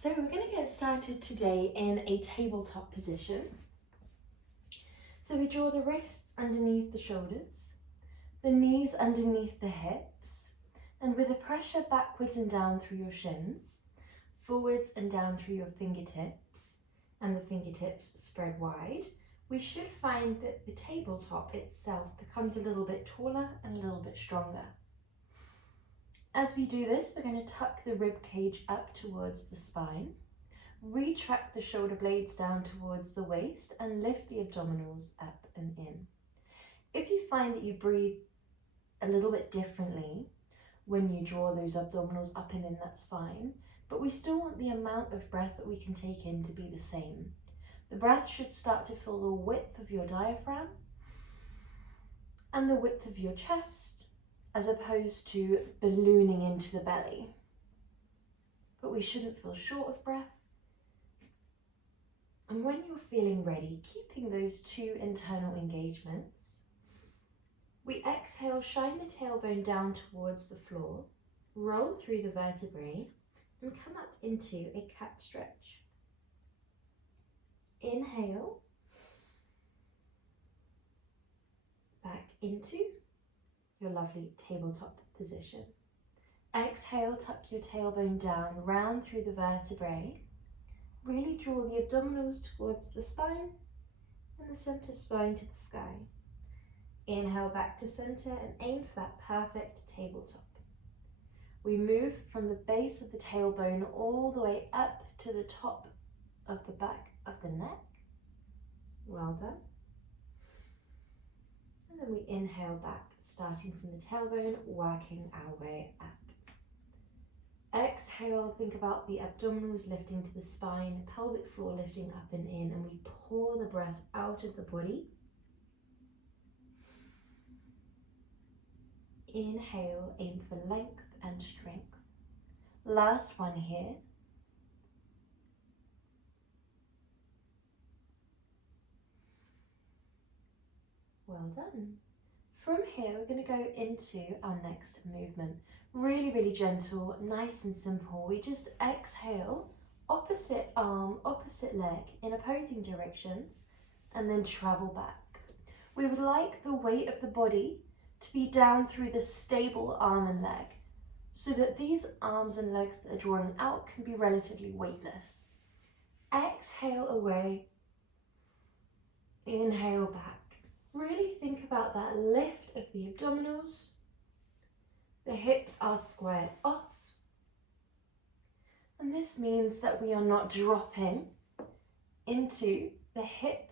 So we're going to get started today in a tabletop position. So we draw the wrists underneath the shoulders, the knees underneath the hips, and with a pressure backwards and down through your shins, forwards and down through your fingertips, and the fingertips spread wide, we should find that the tabletop itself becomes a little bit taller and a little bit stronger. As we do this, we're going to tuck the rib cage up towards the spine, retract the shoulder blades down towards the waist, and lift the abdominals up and in. If you find that you breathe a little bit differently when you draw those abdominals up and in, that's fine, but we still want the amount of breath that we can take in to be the same. The breath should start to fill the width of your diaphragm and the width of your chest, as opposed to ballooning into the belly. But we shouldn't feel short of breath. And when you're feeling ready, keeping those two internal engagements, we exhale, shine the tailbone down towards the floor, roll through the vertebrae, and come up into a cat stretch. Inhale, back into your lovely tabletop position. Exhale, tuck your tailbone down, round through the vertebrae. Really draw the abdominals towards the spine and the center spine to the sky. Inhale back to center and aim for that perfect tabletop. We move from the base of the tailbone all the way up to the top of the back of the neck. Well done. And then we inhale back, starting from the tailbone, working our way up. Exhale, think about the abdominals lifting to the spine, pelvic floor lifting up and in, and we pour the breath out of the body. Inhale, aim for length and strength. Last one here. Well done. From here, we're going to go into our next movement. Really, really gentle, nice and simple. We just exhale, opposite arm, opposite leg in opposing directions, and then travel back. We would like the weight of the body to be down through the stable arm and leg, so that these arms and legs that are drawing out can be relatively weightless. Exhale away, inhale back. Really think about that lift of the abdominals. The hips are squared off. And this means that we are not dropping into the hip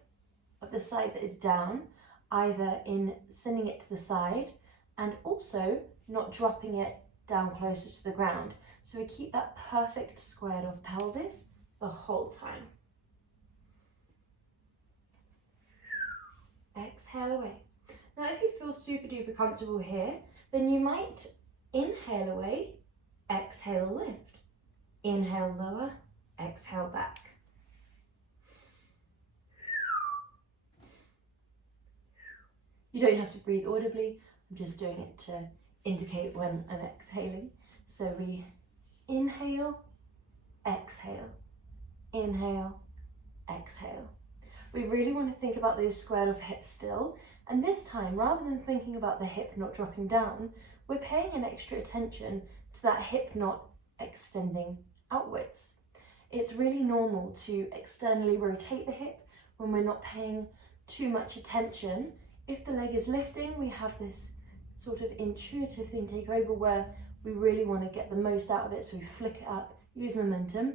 of the side that is down, either in sending it to the side and also not dropping it down closer to the ground. So we keep that perfect squared off pelvis the whole time. Exhale away. Now if you feel super duper comfortable here, then you might inhale away, exhale lift. Inhale lower, exhale back. You don't have to breathe audibly, I'm just doing it to indicate when I'm exhaling. So we inhale, exhale, inhale, exhale. We really want to think about those squared off hips still, and this time, rather than thinking about the hip not dropping down, we're paying an extra attention to that hip not extending outwards. It's really normal to externally rotate the hip when we're not paying too much attention. If the leg is lifting, we have this sort of intuitive thing take over where we really want to get the most out of it, so we flick it up, use momentum.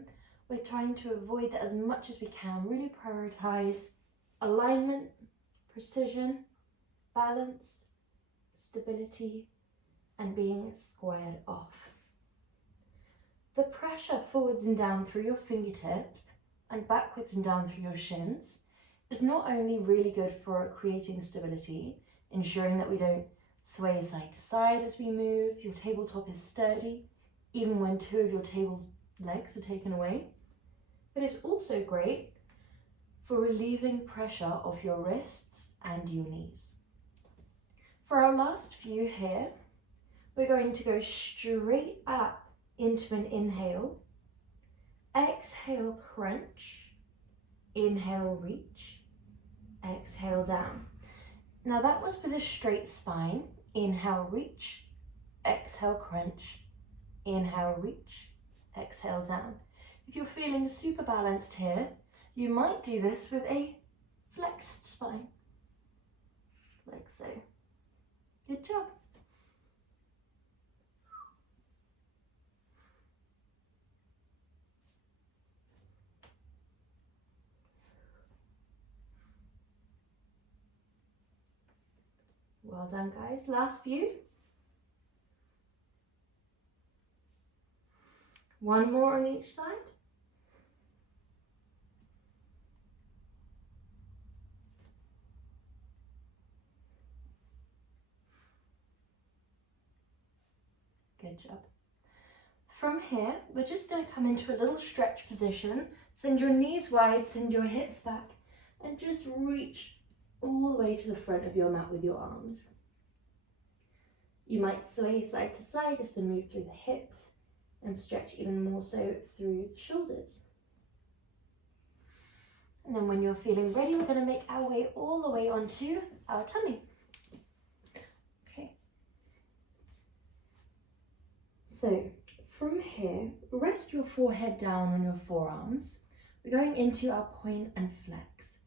We're trying to avoid that as much as we can, really prioritize alignment, precision, balance, stability, and being squared off. The pressure forwards and down through your fingertips and backwards and down through your shins is not only really good for creating stability, ensuring that we don't sway side to side as we move, your tabletop is sturdy, even when two of your table legs are taken away, but it's also great for relieving pressure off your wrists and your knees. For our last few here, we're going to go straight up into an inhale, Exhale, crunch. Inhale, reach. Exhale, down. Now that was with a straight spine. Inhale, reach. Exhale, crunch. Inhale, reach. Exhale, down. If you're feeling super balanced here, you might do this with a flexed spine, like so. Good job. Well done, guys. Last few. One more on each side. Good job. From here, we're just going to come into a little stretch position. Send your knees wide, send your hips back, and just reach all the way to the front of your mat with your arms. You might sway side to side just to move through the hips and stretch even more so through the shoulders. And then when you're feeling ready, we're going to make our way all the way onto our tummy. Okay. So from here, rest your forehead down on your forearms. We're going into our point and flex.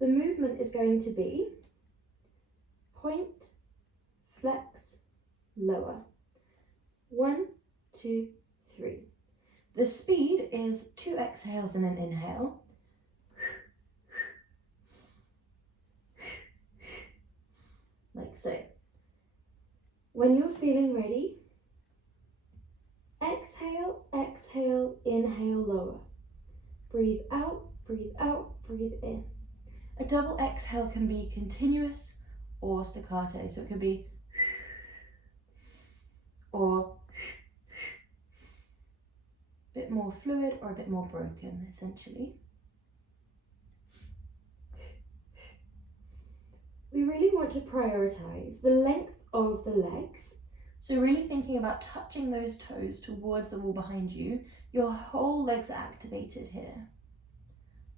The movement is going to be point, flex, lower. 1, 2, 3. The speed is 2 exhales and an inhale. Like so. When you're feeling ready, exhale, exhale, inhale, lower. Breathe out, breathe in. A double exhale can be continuous or staccato, so it could be or a bit more fluid or a bit more broken, essentially. We really want to prioritize the length of the legs. So really thinking about touching those toes towards the wall behind you. Your whole legs are activated here.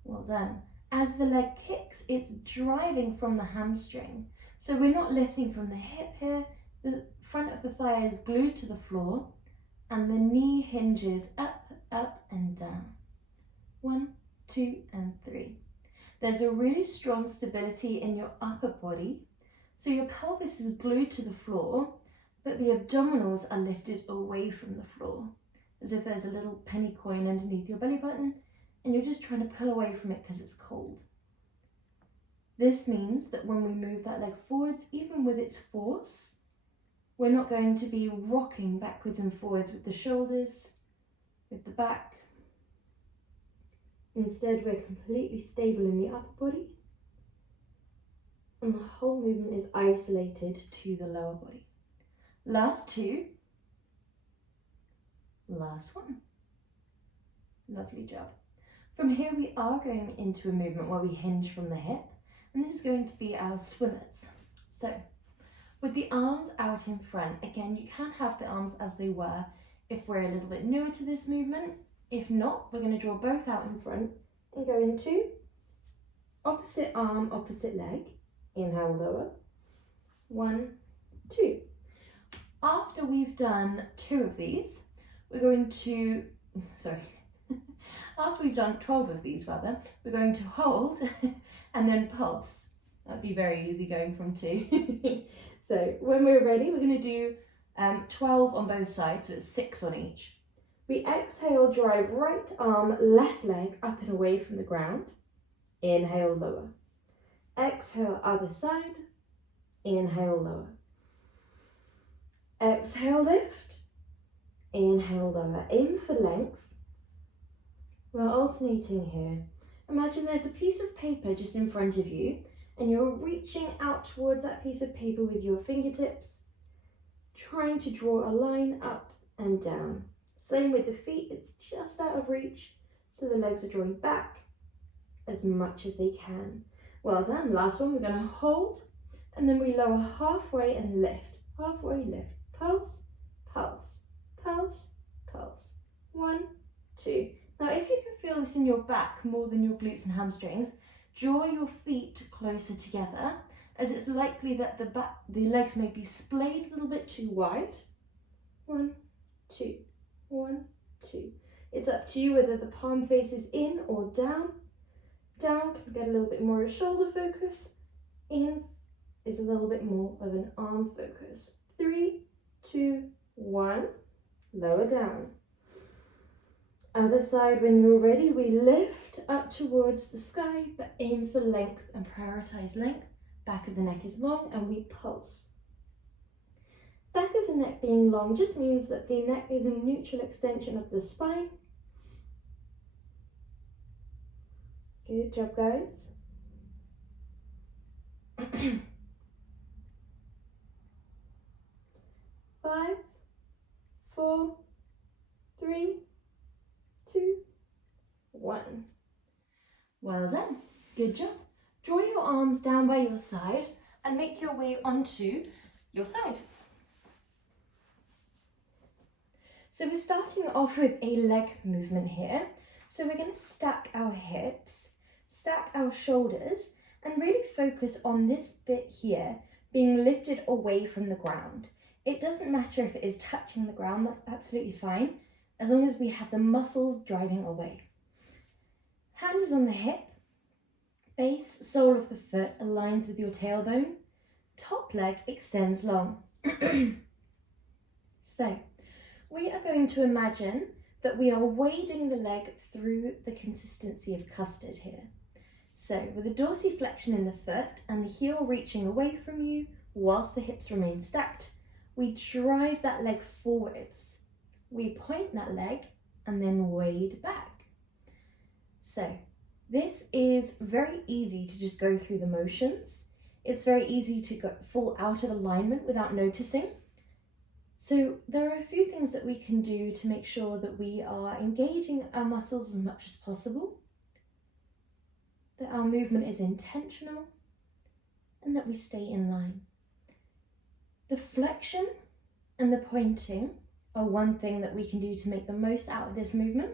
Well done. As the leg kicks, it's driving from the hamstring. So we're not lifting from the hip here. The front of the thigh is glued to the floor and the knee hinges up, up and down. 1, 2 and 3. There's a really strong stability in your upper body. So your pelvis is glued to the floor, but the abdominals are lifted away from the floor, as if there's a little penny coin underneath your belly button and you're just trying to pull away from it because it's cold. This means that when we move that leg forwards, even with its force, we're not going to be rocking backwards and forwards with the shoulders, with the back. Instead, we're completely stable in the upper body and the whole movement is isolated to the lower body. Last 2. Last 1. Lovely job. From here, we are going into a movement where we hinge from the hip, and this is going to be our swimmers. So, with the arms out in front, again, you can have the arms as they were if we're a little bit newer to this movement. If not, we're going to draw both out in front and go into opposite arm, opposite leg. Inhale, lower. 1, 2. After we've done 2 of these, we're going to, after we've done 12 of these rather, we're going to hold and then pulse. That'd be very easy going from 2. So when we're ready, we're going to do 12 on both sides, so it's 6 on each. We exhale, drive right arm, left leg up and away from the ground. Inhale, lower. Exhale, other side. Inhale, lower. Exhale, lift. Inhale, lower. Aim for length. We're alternating here. Imagine there's a piece of paper just in front of you and you're reaching out towards that piece of paper with your fingertips, trying to draw a line up and down. Same with the feet, it's just out of reach, so the legs are drawing back as much as they can. Well done. Last one, we're going to hold and then we lower halfway and lift. Halfway, lift. Pulse, pulse, pulse, pulse. 1, 2. Now, if you can feel this in your back more than your glutes and hamstrings, draw your feet closer together, as it's likely that the legs may be splayed a little bit too wide. 1, 2, 1, 2. It's up to you whether the palm faces in or down. Down can get a little bit more of a shoulder focus. In is a little bit more of an arm focus. 3, 2, 1. Lower down. Other side, when you're ready, we lift up towards the sky, but aim for length and prioritize length. Back of the neck is long and we pulse. Back of the neck being long just means that the neck is a neutral extension of the spine. Good job, guys. 5, 4, 3, 2, 1. Well done. Good job. Draw your arms down by your side and make your way onto your side. So we're starting off with a leg movement here. So we're going to stack our hips, stack our shoulders, and really focus on this bit here being lifted away from the ground. It doesn't matter if it is touching the ground, that's absolutely fine, as long as we have the muscles driving away. Hand is on the hip, base, sole of the foot aligns with your tailbone, top leg extends long. So, we are going to imagine that we are wading the leg through the consistency of custard here. So, with a dorsiflexion in the foot and the heel reaching away from you whilst the hips remain stacked, we drive that leg forwards. We point that leg and then wade back. So, this is very easy to just go through the motions. It's very easy to fall out of alignment without noticing. So there are a few things that we can do to make sure that we are engaging our muscles as much as possible, that our movement is intentional, and that we stay in line. The flexion and the pointing are one thing that we can do to make the most out of this movement.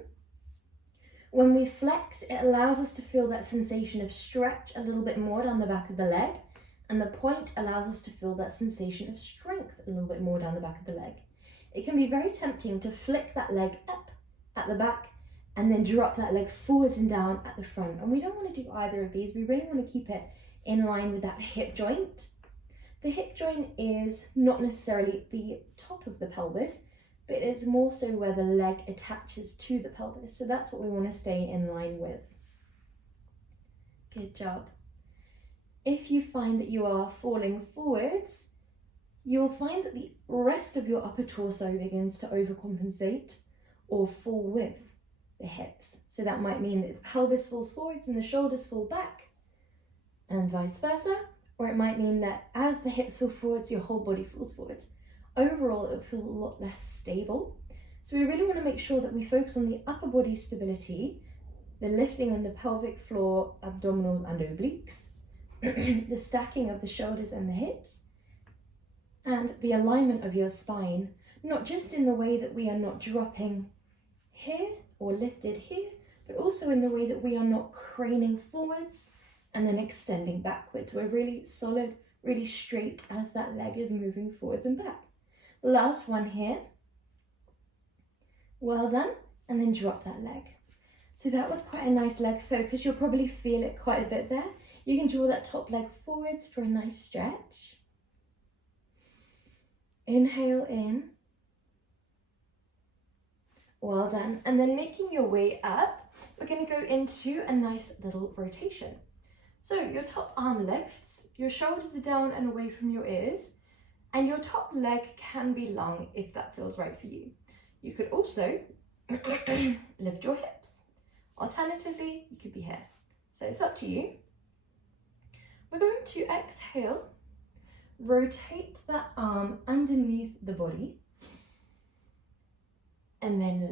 When we flex, it allows us to feel that sensation of stretch a little bit more down the back of the leg, and the point allows us to feel that sensation of strength a little bit more down the back of the leg. It can be very tempting to flick that leg up at the back and then drop that leg forwards and down at the front. And we don't want to do either of these. We really want to keep it in line with that hip joint. The hip joint is not necessarily the top of the pelvis, but it's more so where the leg attaches to the pelvis. So that's what we want to stay in line with. Good job. If you find that you are falling forwards, you'll find that the rest of your upper torso begins to overcompensate or fall with the hips. So that might mean that the pelvis falls forwards and the shoulders fall back, and vice versa. Or it might mean that as the hips fall forwards, your whole body falls forwards. Overall, it will feel a lot less stable. So we really want to make sure that we focus on the upper body stability, the lifting in the pelvic floor, abdominals and obliques, the stacking of the shoulders and the hips, and the alignment of your spine, not just in the way that we are not dropping here or lifted here, but also in the way that we are not craning forwards and then extending backwards. We're really solid, really straight as that leg is moving forwards and back. Last one here. Well done. And then drop that leg. So that was quite a nice leg focus. You'll probably feel it quite a bit there. You can draw that top leg forwards for a nice stretch. Inhale in. Well done. And then making your way up, we're going to go into a nice little rotation. So your top arm lifts, your shoulders are down and away from your ears, and your top leg can be long if that feels right for you. You could also lift your hips. Alternatively, you could be here. So it's up to you. We're going to exhale, rotate that arm underneath the body, and then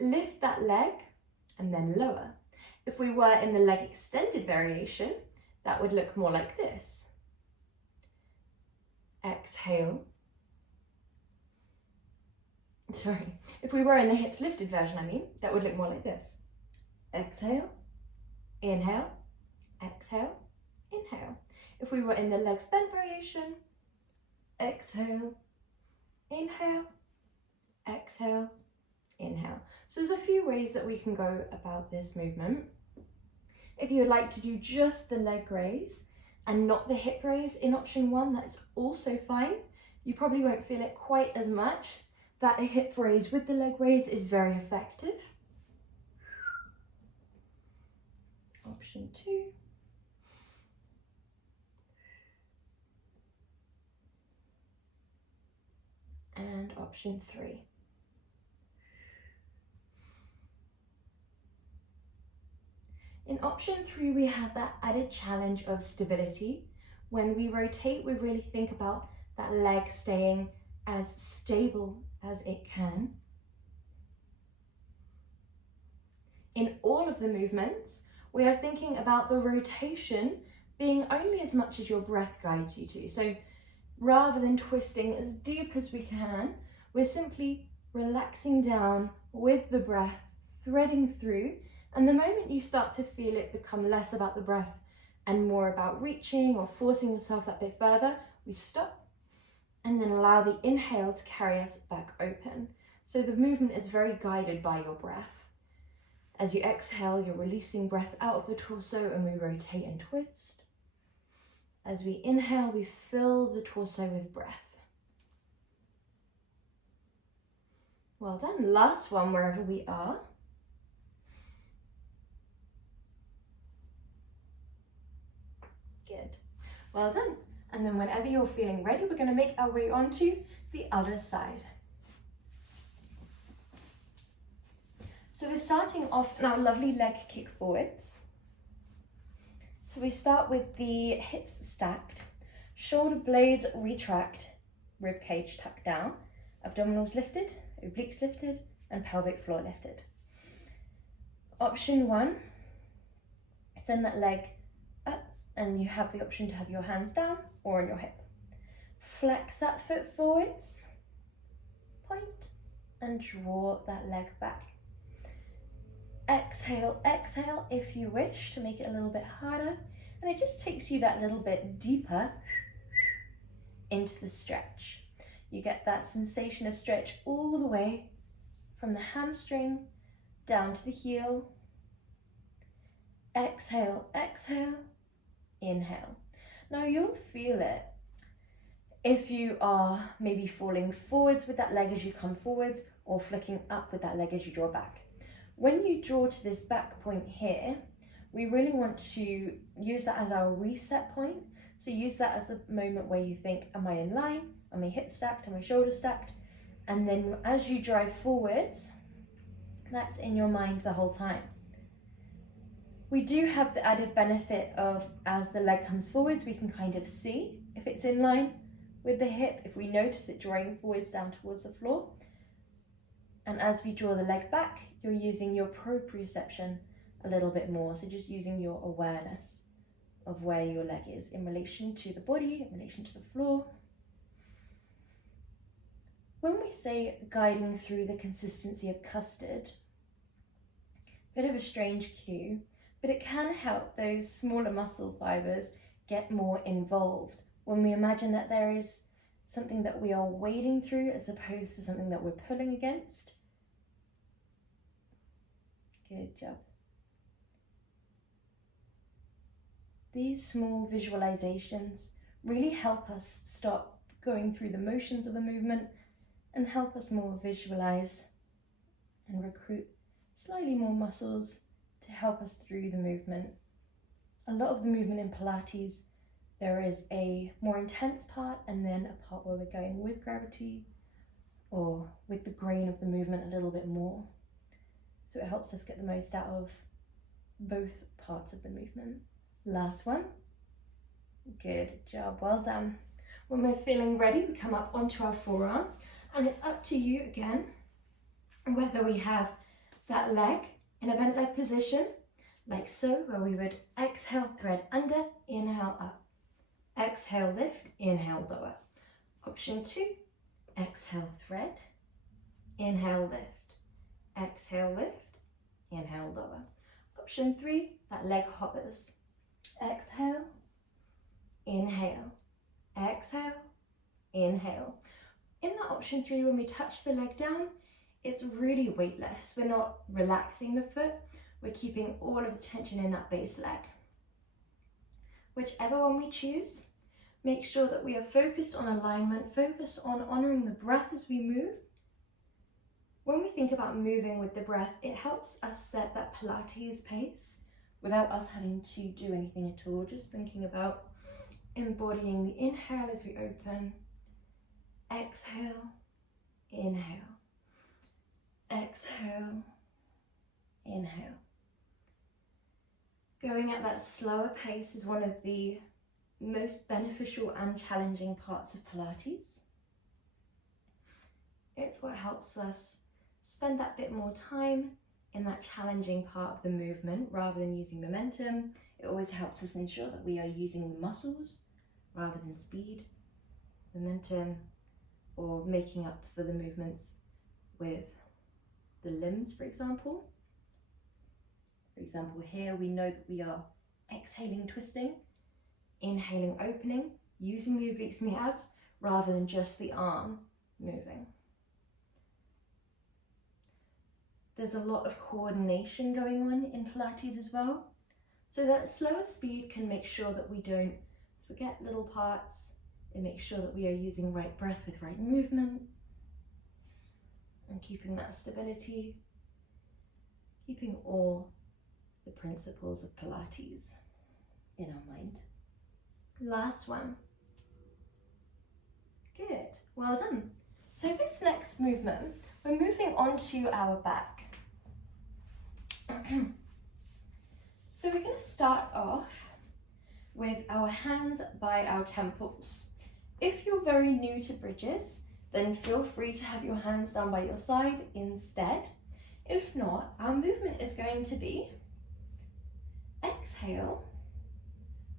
lift that leg, and then lower. If we were in the leg extended variation, that would look more like this. Exhale, if we were in the hips lifted version, that would look more like this. Exhale, inhale, exhale, inhale. If we were in the legs bent variation, exhale, inhale, exhale, inhale. So there's a few ways that we can go about this movement. If you would like to do just the leg raise and not the hip raise in option 1, that's also fine. You probably won't feel it quite as much. That a hip raise with the leg raise is very effective. Option 2. And option 3. In option 3, we have that added challenge of stability. When we rotate, we really think about that leg staying as stable as it can. In all of the movements, we are thinking about the rotation being only as much as your breath guides you to. So rather than twisting as deep as we can, we're simply relaxing down with the breath, threading through. And the moment you start to feel it become less about the breath and more about reaching or forcing yourself that bit further, we stop and then allow the inhale to carry us back open. So the movement is very guided by your breath. As you exhale, you're releasing breath out of the torso and we rotate and twist. As we inhale, we fill the torso with breath. Well done. Last one, wherever we are. Good. Well done. And then whenever you're feeling ready, we're going to make our way onto the other side. So we're starting off in our lovely leg kick forwards. So we start with the hips stacked, shoulder blades retract, rib cage tucked down, abdominals lifted, obliques lifted, and pelvic floor lifted. Option 1, send that leg up and you have the option to have your hands down or on your hip. Flex that foot forwards, point, and draw that leg back. Exhale, exhale if you wish to make it a little bit harder, and it just takes you that little bit deeper into the stretch. You get that sensation of stretch all the way from the hamstring down to the heel. Exhale, exhale, inhale. Now you'll feel it if you are maybe falling forwards with that leg as you come forwards or flicking up with that leg as you draw back. When you draw to this back point here, we really want to use that as our reset point. So use that as the moment where you think, am I in line? Are my hips stacked? Are my shoulders stacked? And then as you drive forwards, that's in your mind the whole time. We do have the added benefit of, as the leg comes forwards, we can kind of see if it's in line with the hip, if we notice it drawing forwards down towards the floor. And as we draw the leg back, you're using your proprioception a little bit more. So just using your awareness of where your leg is in relation to the body, in relation to the floor. When we say guiding through the consistency of custard, bit of a strange cue, but it can help those smaller muscle fibers get more involved when we imagine that there is something that we are wading through as opposed to something that we're pulling against. Good job. These small visualizations really help us stop going through the motions of the movement and help us more visualize and recruit slightly more muscles to help us through the movement. A lot of the movement in Pilates, there is a more intense part and then a part where we're going with gravity or with the grain of the movement a little bit more. So it helps us get the most out of both parts of the movement. Last one. Good job, well done. When we're feeling ready, we come up onto our forearm, and it's up to you again whether we have that leg in a bent leg position, like so, where we would exhale, thread under, inhale up. Exhale, lift, inhale, lower. Option 2, exhale, thread, inhale, lift. Exhale, lift. Inhale, lower. Option 3, that leg hovers. Exhale, inhale, exhale, inhale. In that option 3, when we touch the leg down, it's really weightless. We're not relaxing the foot. We're keeping all of the tension in that base leg. Whichever one we choose, make sure that we are focused on alignment, focused on honoring the breath as we move. When we think about moving with the breath, it helps us set that Pilates pace without us having to do anything at all. Just thinking about embodying the inhale as we open. Exhale, inhale. Exhale, inhale. Going at that slower pace is one of the most beneficial and challenging parts of Pilates. It's what helps us spend that bit more time in that challenging part of the movement rather than using momentum. It always helps us ensure that we are using the muscles rather than speed, momentum, or making up for the movements with the limbs, for example. For example, here we know that we are exhaling, twisting, inhaling, opening, using the obliques and the abs rather than just the arm moving. There's a lot of coordination going on in Pilates as well. So that slower speed can make sure that we don't forget little parts. It makes sure that we are using right breath with right movement and keeping that stability, keeping all the principles of Pilates in our mind. Last one. Good, well done. So this next movement, we're moving on to our back. So we're going to start off with our hands by our temples. If you're very new to bridges, then feel free to have your hands down by your side instead. If not, our movement is going to be exhale,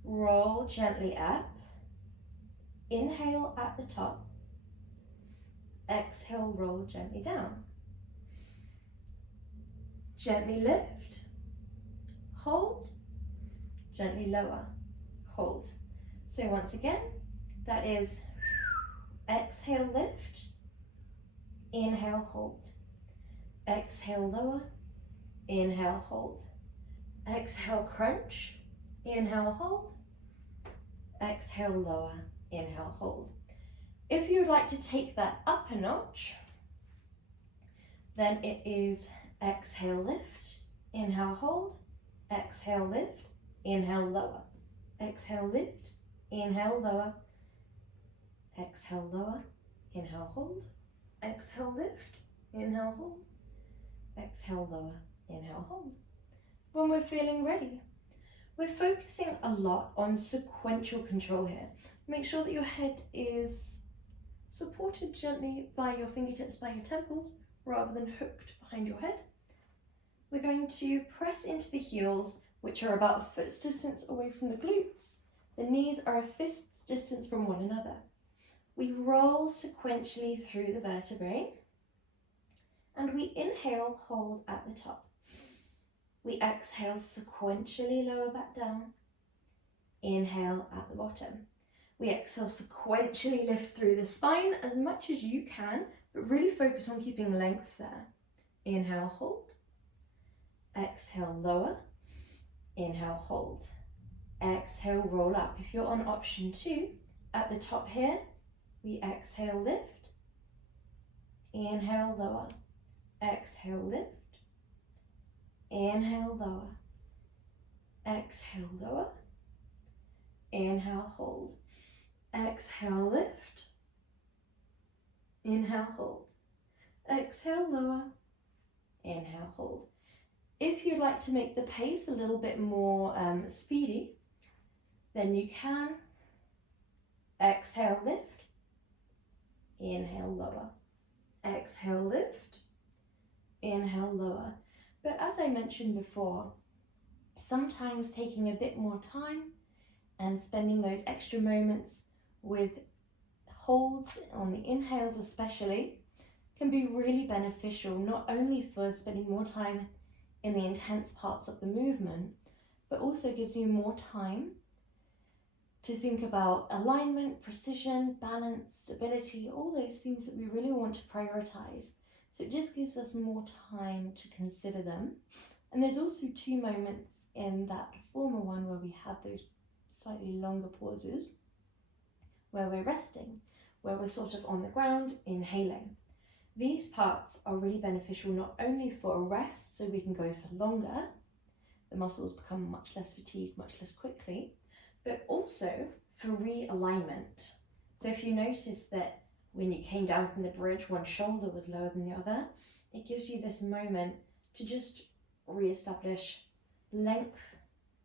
roll gently up, inhale at the top, exhale, roll gently down. Gently lift, hold, gently lower, hold. So once again, that is exhale, lift, inhale, hold, exhale, lower, inhale, hold, exhale, crunch, inhale, hold, exhale, lower, inhale, hold. If you would like to take that up a notch, then it is exhale, lift, inhale, hold, exhale, lift, inhale, lower, exhale, lift, inhale, lower, exhale, lower, inhale, hold, exhale, lift, inhale, hold, exhale, lower, inhale, hold. When we're feeling ready, we're focusing a lot on sequential control here. Make sure that your head is supported gently by your fingertips, by your temples, rather than hooked behind your head. We're going to press into the heels, which are about a foot's distance away from the glutes. The knees are a fist's distance from one another. We roll sequentially through the vertebrae, and we inhale, hold at the top. We exhale, sequentially lower back down. Inhale at the bottom. We exhale, sequentially lift through the spine as much as you can, but really focus on keeping length there. Inhale, hold. Exhale, lower. Inhale, hold. Exhale, roll up. If you're on option 2, at the top here, we exhale, lift. Inhale, lower. Exhale, lift. Inhale, lower. Exhale, lower. Inhale, hold. Exhale, lift. Inhale, hold. Exhale, lower. Inhale, hold. If you'd like to make the pace a little bit more speedy, then you can. Exhale, lift. Inhale, lower. Exhale, lift. Inhale, lower. But as I mentioned before, sometimes taking a bit more time and spending those extra moments with holds on the inhales especially can be really beneficial, not only for spending more time in the intense parts of the movement, but also gives you more time to think about alignment, precision, balance, stability, all those things that we really want to prioritize. So it just gives us more time to consider them. And there's also 2 moments in that former one where we have those slightly longer pauses, where we're resting, where we're sort of on the ground, inhaling. These parts are really beneficial not only for a rest, so we can go for longer, the muscles become much less fatigued, much less quickly, but also for realignment. So if you notice that when you came down from the bridge, one shoulder was lower than the other, it gives you this moment to just re-establish length,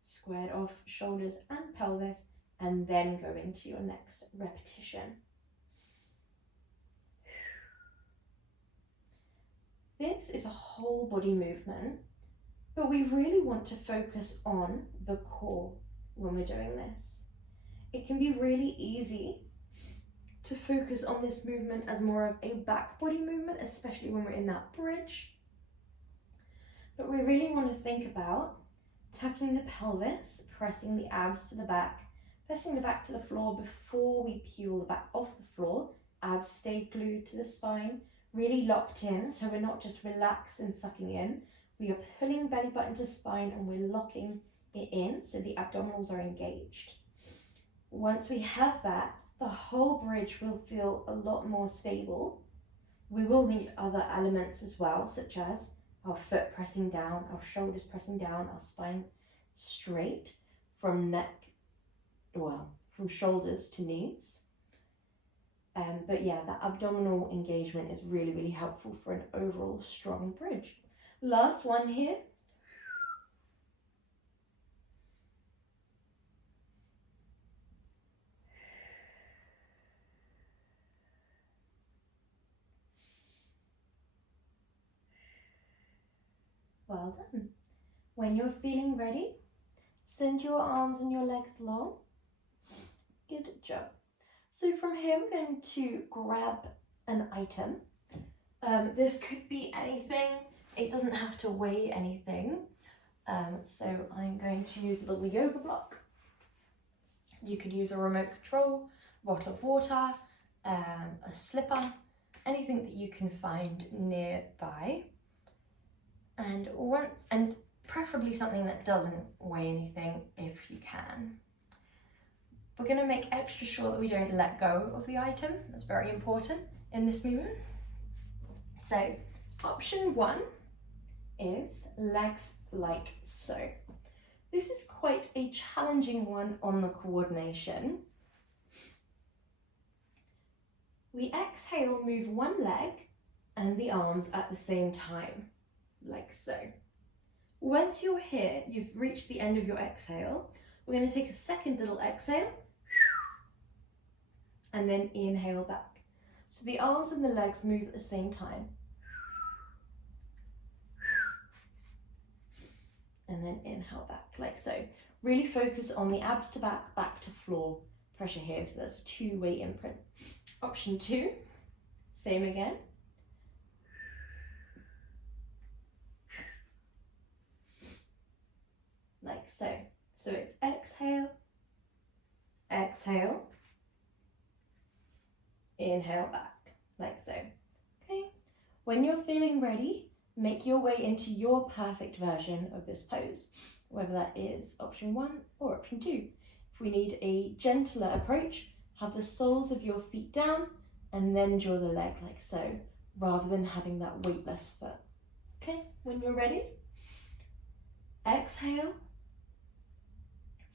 squared off shoulders and pelvis, and then go into your next repetition. This is a whole body movement, but we really want to focus on the core when we're doing this. It can be really easy to focus on this movement as more of a back body movement, especially when we're in that bridge. But we really want to think about tucking the pelvis, pressing the abs to the back, pressing the back to the floor before we peel the back off the floor. Abs stay glued to the spine, really locked in, so we're not just relaxed and sucking in. We are pulling belly button to spine and we're locking it in, so the abdominals are engaged. Once we have that, the whole bridge will feel a lot more stable. We will need other elements as well, such as our foot pressing down, our shoulders pressing down, our spine straight from from shoulders to knees. But yeah, that abdominal engagement is really, really helpful for an overall strong bridge. Last one here. Well done. When you're feeling ready, send your arms and your legs long. Good job. So from here, we're going to grab an item. This could be anything. It doesn't have to weigh anything. So I'm going to use a little yoga block. You could use a remote control, bottle of water, a slipper, anything that you can find nearby. And preferably something that doesn't weigh anything if you can. We're going to make extra sure that we don't let go of the item. That's very important in this movement. So option 1 is legs like so. This is quite a challenging one on the coordination. We exhale, move one leg and the arms at the same time, like so. Once you're here, you've reached the end of your exhale. We're going to take a second little exhale and then inhale back. So the arms and the legs move at the same time. And then inhale back, like so. Really focus on the abs to back, back to floor pressure here. So that's a 2-way imprint. Option 2, same again. Like so. So it's exhale, exhale, inhale back, like so. Okay. When you're feeling ready, make your way into your perfect version of this pose, whether that is option 1 or option 2. If we need a gentler approach, have the soles of your feet down and then draw the leg like so, rather than having that weightless foot. Okay, when you're ready, exhale,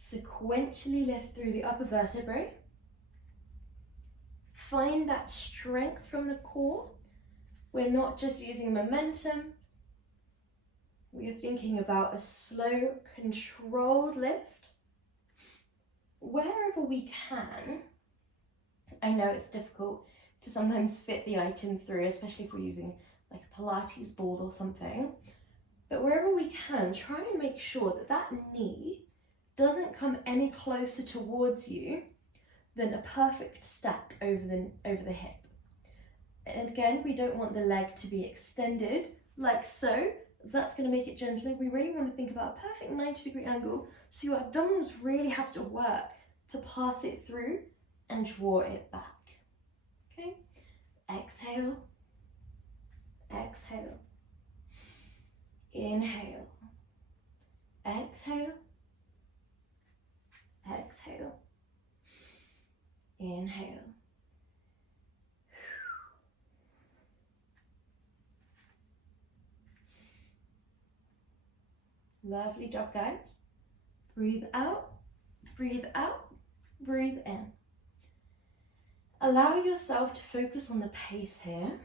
sequentially lift through the upper vertebrae. Find that strength from the core. We're not just using momentum. We are thinking about a slow, controlled lift. Wherever we can, I know it's difficult to sometimes fit the item through, especially if we're using like a Pilates ball or something, but wherever we can, try and make sure that that knee doesn't come any closer towards you than a perfect stack over the hip. And again, we don't want the leg to be extended like so. That's going to make it gentler. We really want to think about a perfect 90-degree angle, so your abdominals really have to work to pass it through and draw it back. Okay, exhale, exhale, inhale, exhale, exhale, inhale. Lovely job, guys. Breathe out, breathe out, breathe in. Allow yourself to focus on the pace here.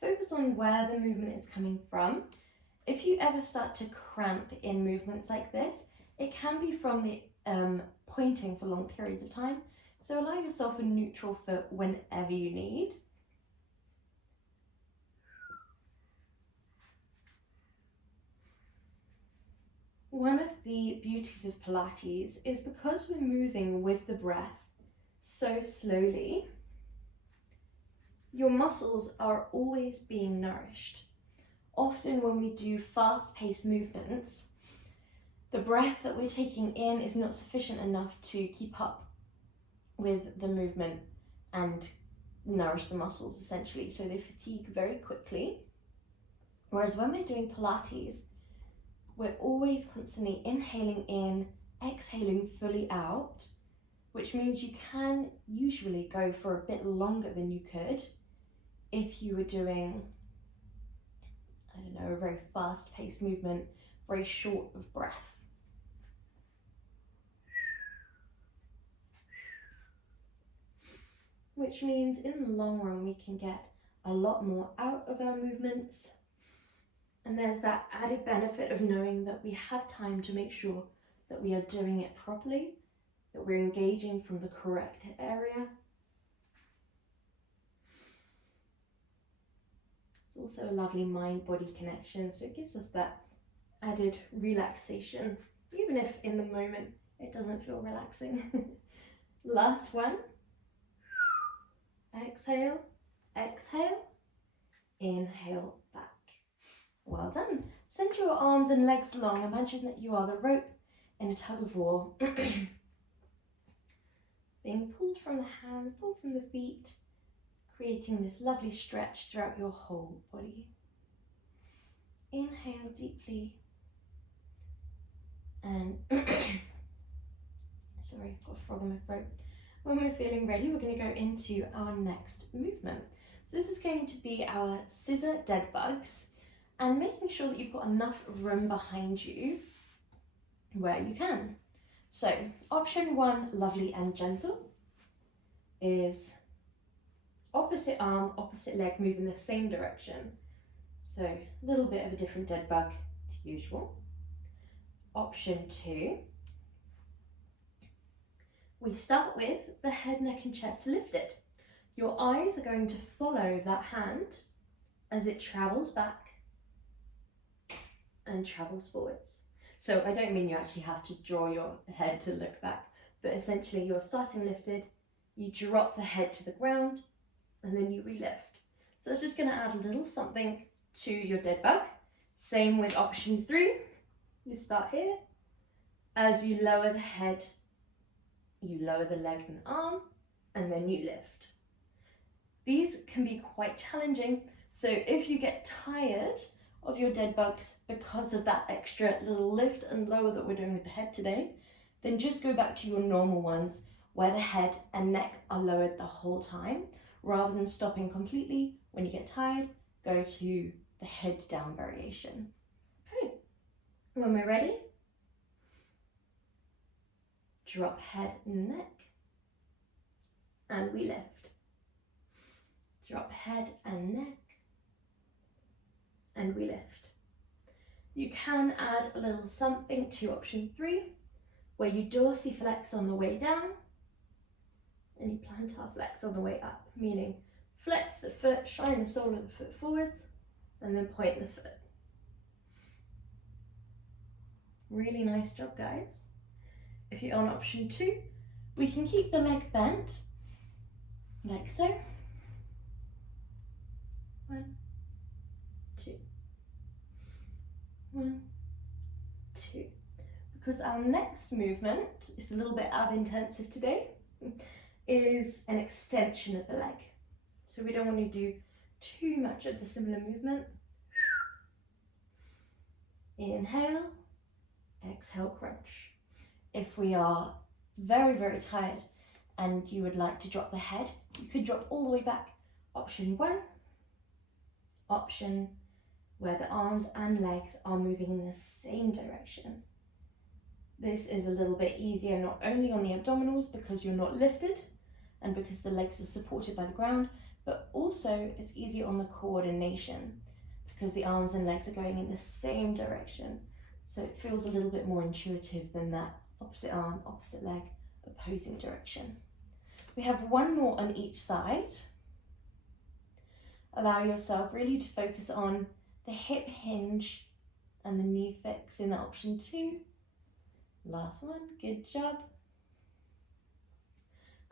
Focus on where the movement is coming from. If you ever start to cramp in movements like this, it can be from the pointing for long periods of time. So allow yourself a neutral foot whenever you need. One of the beauties of Pilates is because we're moving with the breath so slowly, your muscles are always being nourished. Often when we do fast-paced movements, the breath that we're taking in is not sufficient enough to keep up with the movement and nourish the muscles essentially, so they fatigue very quickly. Whereas when we're doing Pilates, we're always constantly inhaling in, exhaling fully out, which means you can usually go for a bit longer than you could if you were doing, I don't know, a very fast-paced movement, very short of breath. Which means in the long run we can get a lot more out of our movements. And there's that added benefit of knowing that we have time to make sure that we are doing it properly, that we're engaging from the correct area. It's also a lovely mind-body connection, so it gives us that added relaxation, even if in the moment it doesn't feel relaxing. Last one. Exhale, exhale, inhale back. Well done. Send your arms and legs along. Imagine that you are the rope in a tug of war. Being pulled from the hands, pulled from the feet, creating this lovely stretch throughout your whole body. Inhale deeply. And, sorry, I've got a frog in my throat. When we're feeling ready, we're going to go into our next movement. So this is going to be our scissor dead bugs. And making sure that you've got enough room behind you where you can. So option one, lovely and gentle, is opposite arm, opposite leg, moving the same direction. So a little bit of a different dead bug to usual. Option two, we start with the head, neck and chest lifted. Your eyes are going to follow that hand as it travels back and travels forwards. So I don't mean you actually have to draw your head to look back, but essentially you're starting lifted, you drop the head to the ground, and then you relift. So it's just going to add a little something to your dead bug. Same with option three. You start here. As you lower the head, you lower the leg and arm, and then you lift. These can be quite challenging, so if you get tired of your dead bugs because of that extra little lift and lower that we're doing with the head today, then just go back to your normal ones where the head and neck are lowered the whole time. Rather than stopping completely when you get tired, go to the head down variation. Okay, when we're ready, drop head and neck, and we lift. Drop head and neck, and we lift. You can add a little something to option three, where you dorsiflex on the way down, and you plantar flex on the way up, meaning flex the foot, shine the sole of the foot forwards, and then point the foot. Really nice job, guys. If you're on option two, we can keep the leg bent, like so. 1, 2. 1, 2. Because our next movement, it's a little bit ab intensive today, is an extension of the leg. So we don't want to do too much of the similar movement. Inhale, exhale, crunch. If we are very, very tired and you would like to drop the head, you could drop all the way back. Option 1, option where the arms and legs are moving in the same direction. This is a little bit easier, not only on the abdominals because you're not lifted and because the legs are supported by the ground, but also it's easier on the coordination because the arms and legs are going in the same direction. So it feels a little bit more intuitive than that opposite arm, opposite leg, opposing direction. We have one more on each side. Allow yourself really to focus on the hip hinge and the knee fix in the option 2. Last one, good job.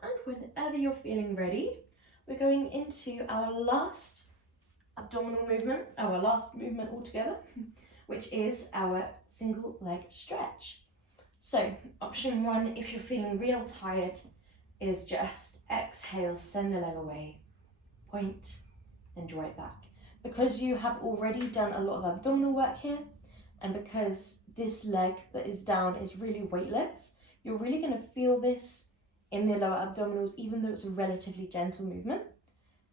And whenever you're feeling ready, we're going into our last abdominal movement, our last movement altogether, which is our single leg stretch. So option 1, if you're feeling real tired, is just exhale, send the leg away, point and draw it back. Because you have already done a lot of abdominal work here, and because this leg that is down is really weightless, you're really going to feel this in the lower abdominals, even though it's a relatively gentle movement.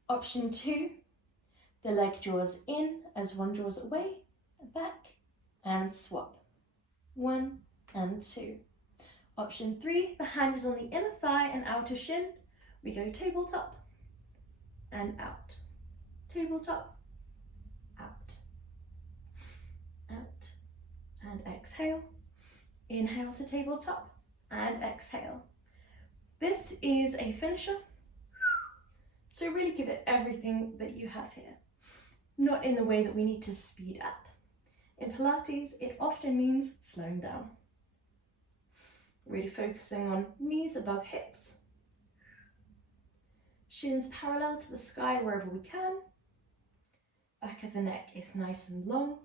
Option 2, the leg draws in as one draws away, back, and swap. 1 and 2. Option 3, the hand is on the inner thigh and outer shin. We go tabletop and out. Tabletop, out, out, and exhale. Inhale to tabletop and exhale. This is a finisher, so really give it everything that you have here. Not in the way that we need to speed up. In Pilates, it often means slowing down. Really focusing on knees above hips, shins parallel to the sky wherever we can. Back of the neck is nice and long.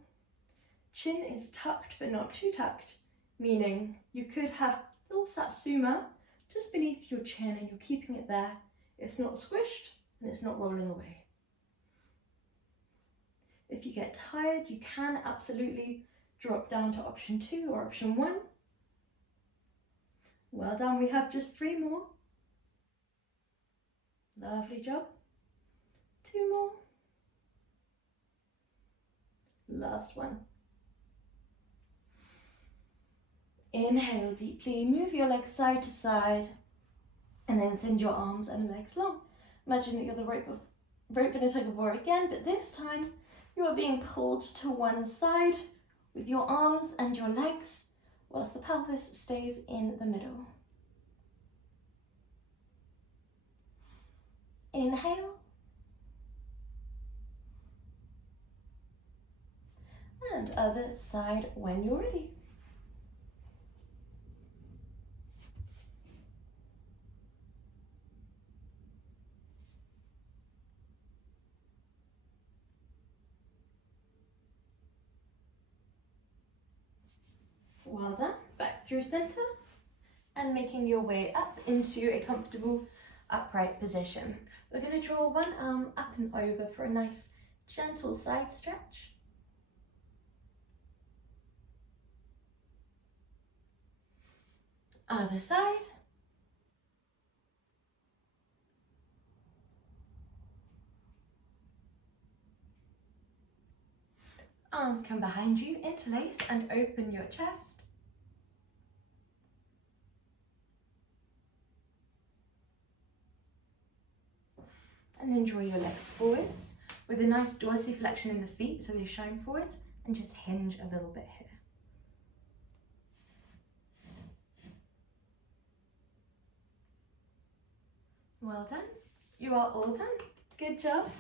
Chin is tucked but not too tucked, meaning you could have a little satsuma just beneath your chin and you're keeping it there. It's not squished and it's not rolling away. If you get tired, you can absolutely drop down to option 2 or option 1. Well done, we have just 3 more. Lovely job. 2 more. Last one. Inhale deeply, move your legs side to side, and then send your arms and legs long. Imagine that you're the rope in a tug of war again, but this time you are being pulled to one side with your arms and your legs, whilst the pelvis stays in the middle. Inhale. And other side when you're ready. Well done. Back through center and making your way up into a comfortable upright position. We're going to draw one arm up and over for a nice gentle side stretch. Other side. Arms come behind you, interlace and open your chest. And then draw your legs forwards with a nice dorsiflexion in the feet so they shine forwards, and just hinge a little bit here. Well done. You are all done. Good job.